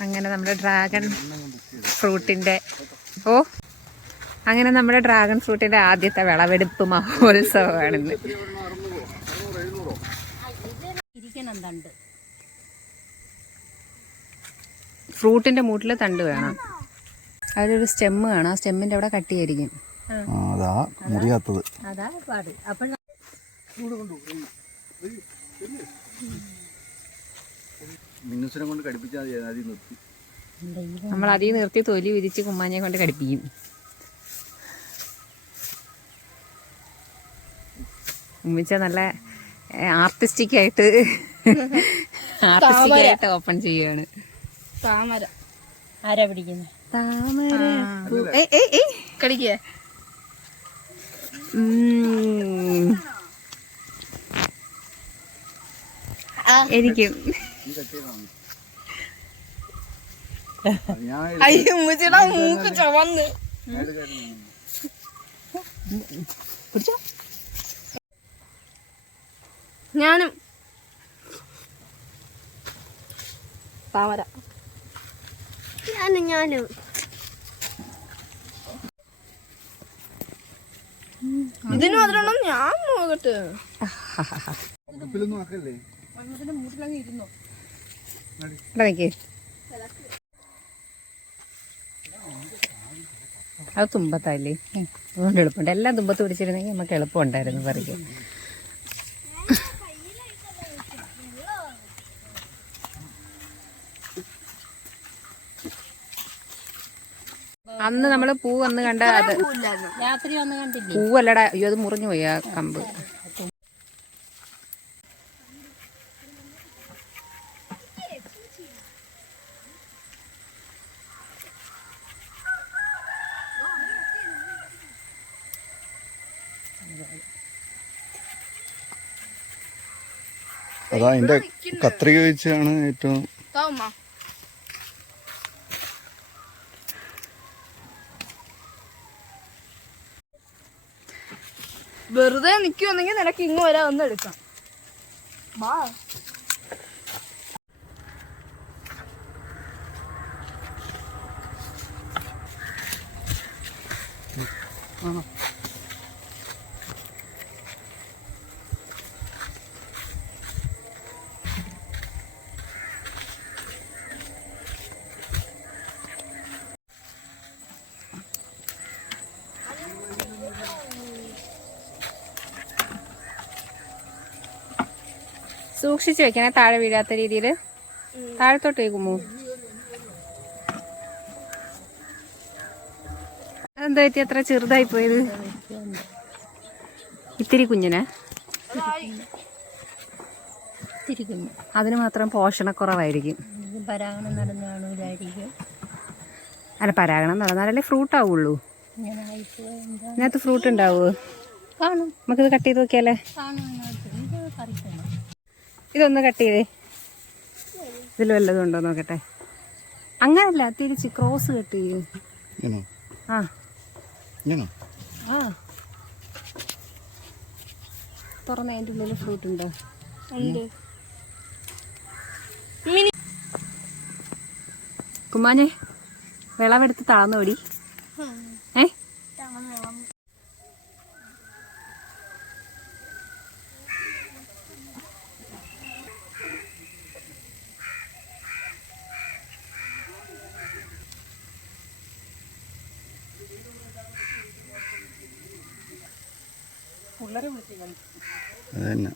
അങ്ങനെ നമ്മുടെ ഡ്രാഗൺ ഫ്രൂട്ടിന്റെ ഓ അങ്ങനെ നമ്മുടെ ഡ്രാഗൺ ഫ്രൂട്ടിന്റെ ആദ്യത്തെ വിളവെടുപ്പ് മഹോത്സവമാണിന്ന്. ഫ്രൂട്ടിന്റെ മൂട്ടിൽ തണ്ട് വേണം. അതിലൊരു സ്റ്റെമ്മ് കാണാം ആ സ്റ്റെമ്മിന്റെ അവിടെ കട്ടിയായിരിക്കും. അതാ മുറിയാത്തത്. അതാ പാട്. അപ്പൊ മിന്നുസിനെ കൊണ്ട് കടിപ്പിച്ചാൽ മതി ആദ്യം നിർത്തി. നമ്മൾ അതി നിർത്തി തൊലി വിരിച്ച് കുമ്മാനെ കൊണ്ട് കടിപ്പിക്കും. ഉമ്മിച്ച നല്ല ആർട്ടിസ്റ്റിക് ആയിട്ട് ആർട്ടിസ്റ്റിക് ആയിട്ട് ഓപ്പൺ ചെയ്യാണ് താമര. ആരാ പിടിക്കുന്നത് താമര. കളിക്കുക. എനിക്കും അയ്യോ ഉമ്മച്ചിയുടെ മൂക്ക് ചവന്ന് ഞാനും. താമര. ഞാനും ഞാനും. ഇതിന് മാത്രം ഞാൻ നോക്കട്ടെ. ഉപ്പിലൊന്നും ആക്കല്ലേ? ഇവിടെ നിൽക്കേ അത് തുമ്പത്തല്ലേ. അതുകൊണ്ട് എളുപ്പമുണ്ട്. എല്ലാം തുമ്പത്ത് പിടിച്ചിരുന്നെങ്കിൽ നമുക്ക് എളുപ്പമുണ്ടായിരുന്നു പറിക്കാൻ അന്ന് നമ്മൾ പൂ വന്ന് കണ്ട അത് രാത്രി വന്ന് കണ്ടില്ലേ? പൂവല്ലടാ. അയ്യോ അത് മുറിഞ്ഞു പോയി ആ കമ്പ്. അതാ അതിന്റെ കത്രിക വെച്ചാണ് ഏറ്റവും വെറുതെ നിക്കുവന്നെങ്കിൽ നിനക്ക് ഇങ്ങ് വരാ ഒന്ന് എടുക്കാം. വാ. സൂക്ഷിച്ചു വെക്കണേ താഴെ വീഴാത്ത രീതിയിൽ താഴത്തോട്ട് വെക്കുമോ അതെന്താ പറ്റി? അത്ര ചെറുതായി പോയത്. ഇത്തിരി കുഞ്ഞിനെ? അതിന് മാത്രം പോഷണക്കുറവായിരിക്കും. പരാഗണം നടന്നു കാണൂലായിരിക്കും. അല്ല പരാഗണം നടന്നാലല്ലേ ഫ്രൂട്ട് ആവുള്ളൂ എന്താ? ഇതിനകത്ത് ഫ്രൂട്ട് ഉണ്ടാവുമോ കാണും. നമുക്കിത് കട്ട് ചെയ്ത് നോക്കിയാലേ? കാണും. ഇതൊന്ന് കട്ട് ചെയ്തേ. ഇതിൽ വല്ലതും ഉണ്ടോ നോക്കട്ടെ. അങ്ങനല്ല തിരിച്ച് ക്രോസ് കട്ട് ചെയ്യൂ. ആ. ഇങ്ങനോ? ആ. തുറന്ന അതിന്റെ ഉള്ളിൽ ഫ്രൂട്ട് ഉണ്ടോ? ഉണ്ട്. കുമ്മാനെ വിളവെടുത്ത് താഴ്ന്നോടി അതന്നെ.